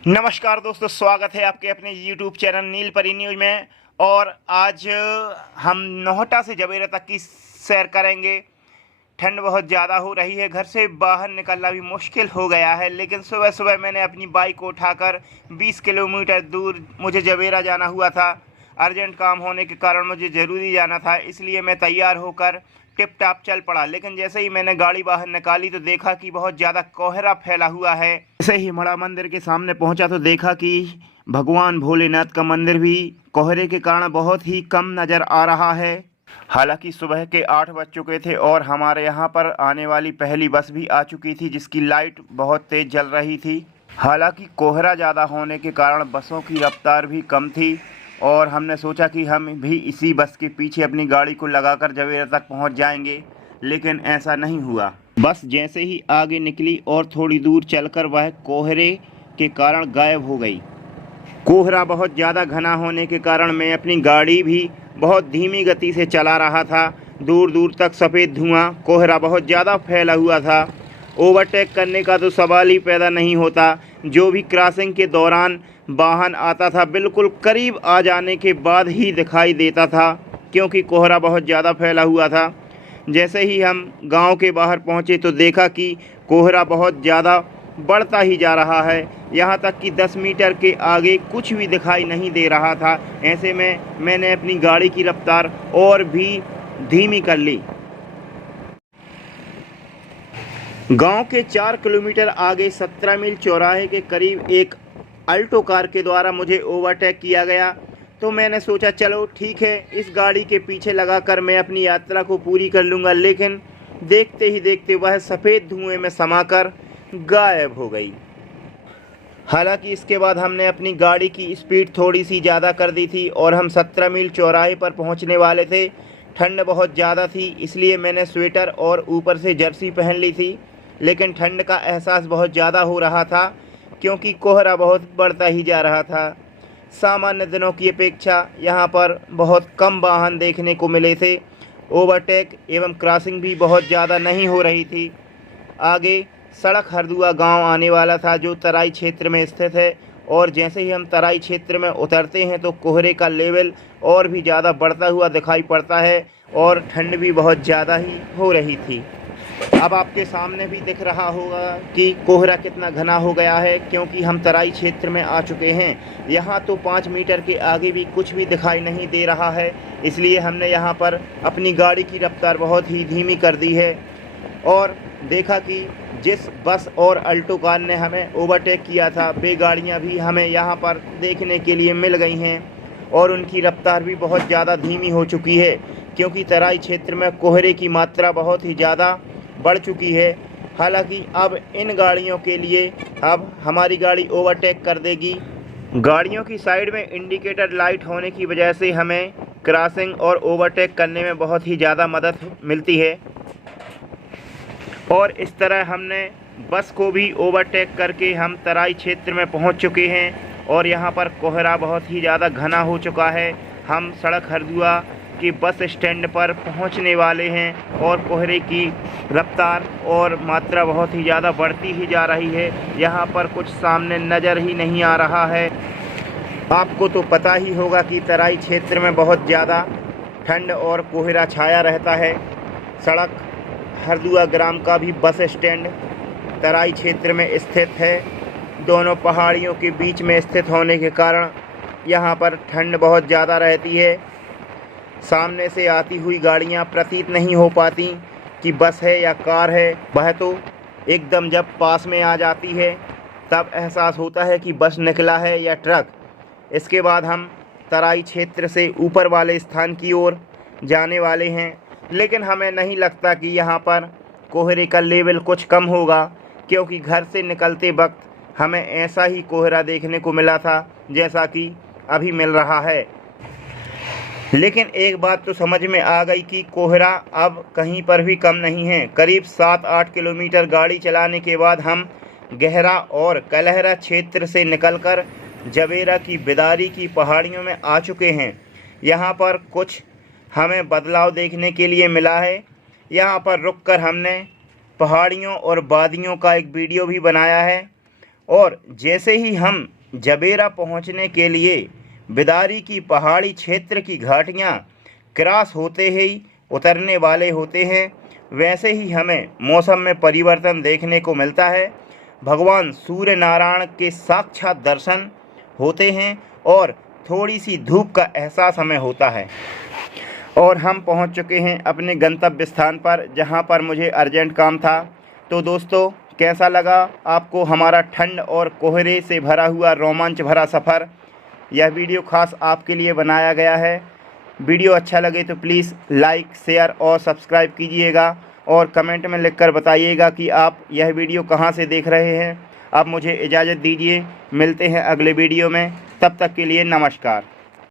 नमस्कार दोस्तों, स्वागत है आपके अपने YouTube चैनल नील परी न्यूज में। और आज हम नोहटा से जबेरा तक की सैर करेंगे। ठंड बहुत ज़्यादा हो रही है, घर से बाहर निकलना भी मुश्किल हो गया है। लेकिन सुबह सुबह मैंने अपनी बाइक को उठाकर 20 किलोमीटर दूर मुझे जबेरा जाना हुआ था। अर्जेंट काम होने के कारण मुझे ज़रूरी जाना था, इसलिए मैं तैयार होकर टिप टाप चल पड़ा। लेकिन जैसे ही मैंने गाड़ी बाहर निकाली तो देखा कि बहुत ज़्यादा कोहरा फैला हुआ है। जैसे ही मड़ा मंदिर के सामने पहुंचा तो देखा कि भगवान भोलेनाथ का मंदिर भी कोहरे के कारण बहुत ही कम नज़र आ रहा है। हालांकि सुबह के 8 बज चुके थे और हमारे यहाँ पर आने वाली पहली बस भी आ चुकी थी, जिसकी लाइट बहुत तेज़ जल रही थी। हालांकि कोहरा ज़्यादा होने के कारण बसों की रफ्तार भी कम थी और हमने सोचा कि हम भी इसी बस के पीछे अपनी गाड़ी को लगाकर जबेरा तक पहुंच जाएंगे, लेकिन ऐसा नहीं हुआ। बस जैसे ही आगे निकली और थोड़ी दूर चलकर वह कोहरे के कारण गायब हो गई। कोहरा बहुत ज़्यादा घना होने के कारण मैं अपनी गाड़ी भी बहुत धीमी गति से चला रहा था। दूर दूर तक सफ़ेद धुआं, कोहरा बहुत ज़्यादा फैला हुआ था। ओवरटेक करने का तो सवाल ही पैदा नहीं होता। जो भी क्रॉसिंग के दौरान वाहन आता था, बिल्कुल करीब आ जाने के बाद ही दिखाई देता था, क्योंकि कोहरा बहुत ज़्यादा फैला हुआ था। जैसे ही हम गांव के बाहर पहुंचे तो देखा कि कोहरा बहुत ज़्यादा बढ़ता ही जा रहा है। यहाँ तक कि 10 मीटर के आगे कुछ भी दिखाई नहीं दे रहा था। ऐसे में मैंने अपनी गाड़ी की रफ्तार और भी धीमी कर ली। गांव के 4 किलोमीटर आगे 17 मील चौराहे के करीब एक अल्टो कार के द्वारा मुझे ओवरटेक किया गया। तो मैंने सोचा चलो ठीक है, इस गाड़ी के पीछे लगाकर मैं अपनी यात्रा को पूरी कर लूँगा। लेकिन देखते ही देखते वह सफ़ेद धुएं में समाकर गायब हो गई। हालांकि इसके बाद हमने अपनी गाड़ी की स्पीड थोड़ी सी ज़्यादा कर दी थी और हम 17 मील चौराहे पर पहुंचने वाले थे। ठंड बहुत ज़्यादा थी, इसलिए मैंने स्वेटर और ऊपर से जर्सी पहन ली थी। लेकिन ठंड का एहसास बहुत ज़्यादा हो रहा था, क्योंकि कोहरा बहुत बढ़ता ही जा रहा था। सामान्य दिनों की अपेक्षा यहाँ पर बहुत कम वाहन देखने को मिले थे। ओवरटेक एवं क्रॉसिंग भी बहुत ज़्यादा नहीं हो रही थी। आगे सड़क हरदुआ गांव आने वाला था, जो तराई क्षेत्र में स्थित है। और जैसे ही हम तराई क्षेत्र में उतरते हैं तो कोहरे का लेवल और भी ज़्यादा बढ़ता हुआ दिखाई पड़ता है और ठंड भी बहुत ज़्यादा ही हो रही थी। अब आपके सामने भी दिख रहा होगा कि कोहरा कितना घना हो गया है, क्योंकि हम तराई क्षेत्र में आ चुके हैं। यहाँ तो 5 मीटर के आगे भी कुछ भी दिखाई नहीं दे रहा है। इसलिए हमने यहाँ पर अपनी गाड़ी की रफ्तार बहुत ही धीमी कर दी है और देखा कि जिस बस और अल्टो कार ने हमें ओवरटेक किया था, वे गाड़ियाँ भी हमें यहाँ पर देखने के लिए मिल गई हैं और उनकी रफ्तार भी बहुत ज़्यादा धीमी हो चुकी है, क्योंकि तराई क्षेत्र में कोहरे की मात्रा बहुत ही ज़्यादा बढ़ चुकी है। हालांकि अब इन गाड़ियों के लिए अब हमारी गाड़ी ओवरटेक कर देगी। गाड़ियों की साइड में इंडिकेटर लाइट होने की वजह से हमें क्रॉसिंग और ओवरटेक करने में बहुत ही ज़्यादा मदद मिलती है। और इस तरह हमने बस को भी ओवरटेक करके हम तराई क्षेत्र में पहुंच चुके हैं और यहां पर कोहरा बहुत ही ज़्यादा घना हो चुका है। हम सड़क हरदुआ के बस स्टैंड पर पहुंचने वाले हैं और कोहरे की रफ्तार और मात्रा बहुत ही ज़्यादा बढ़ती ही जा रही है। यहां पर कुछ सामने नज़र ही नहीं आ रहा है। आपको तो पता ही होगा कि तराई क्षेत्र में बहुत ज़्यादा ठंड और कोहरा छाया रहता है। सड़क हरदुआ ग्राम का भी बस स्टैंड तराई क्षेत्र में स्थित है। दोनों पहाड़ियों के बीच में स्थित होने के कारण यहाँ पर ठंड बहुत ज़्यादा रहती है। सामने से आती हुई गाड़ियाँ प्रतीत नहीं हो पाती कि बस है या कार है। वह तो एकदम जब पास में आ जाती है तब एहसास होता है कि बस निकला है या ट्रक। इसके बाद हम तराई क्षेत्र से ऊपर वाले स्थान की ओर जाने वाले हैं। लेकिन हमें नहीं लगता कि यहाँ पर कोहरे का लेवल कुछ कम होगा, क्योंकि घर से निकलते वक्त हमें ऐसा ही कोहरा देखने को मिला था जैसा कि अभी मिल रहा है। लेकिन एक बात तो समझ में आ गई कि कोहरा अब कहीं पर भी कम नहीं है। करीब 7-8 किलोमीटर गाड़ी चलाने के बाद हम गहरा और कलहरा क्षेत्र से निकलकर जबेरा की बिदारी की पहाड़ियों में आ चुके हैं। यहाँ पर कुछ हमें बदलाव देखने के लिए मिला है। यहाँ पर रुककर हमने पहाड़ियों और वादियों का एक वीडियो भी बनाया है और जैसे ही हम जबेरा पहुंचने के लिए बिदारी की पहाड़ी क्षेत्र की घाटियां क्रॉस होते ही उतरने वाले होते हैं, वैसे ही हमें मौसम में परिवर्तन देखने को मिलता है। भगवान सूर्य नारायण के साक्षात दर्शन होते हैं और थोड़ी सी धूप का एहसास हमें होता है। और हम पहुंच चुके हैं अपने गंतव्य स्थान पर, जहां पर मुझे अर्जेंट काम था। तो दोस्तों, कैसा लगा आपको हमारा ठंड और कोहरे से भरा हुआ रोमांच भरा सफ़र? यह वीडियो खास आपके लिए बनाया गया है। वीडियो अच्छा लगे तो प्लीज़ लाइक, शेयर और सब्सक्राइब कीजिएगा और कमेंट में लिखकर बताइएगा कि आप यह वीडियो कहां से देख रहे हैं। अब मुझे इजाज़त दीजिए, मिलते हैं अगले वीडियो में। तब तक के लिए नमस्कार।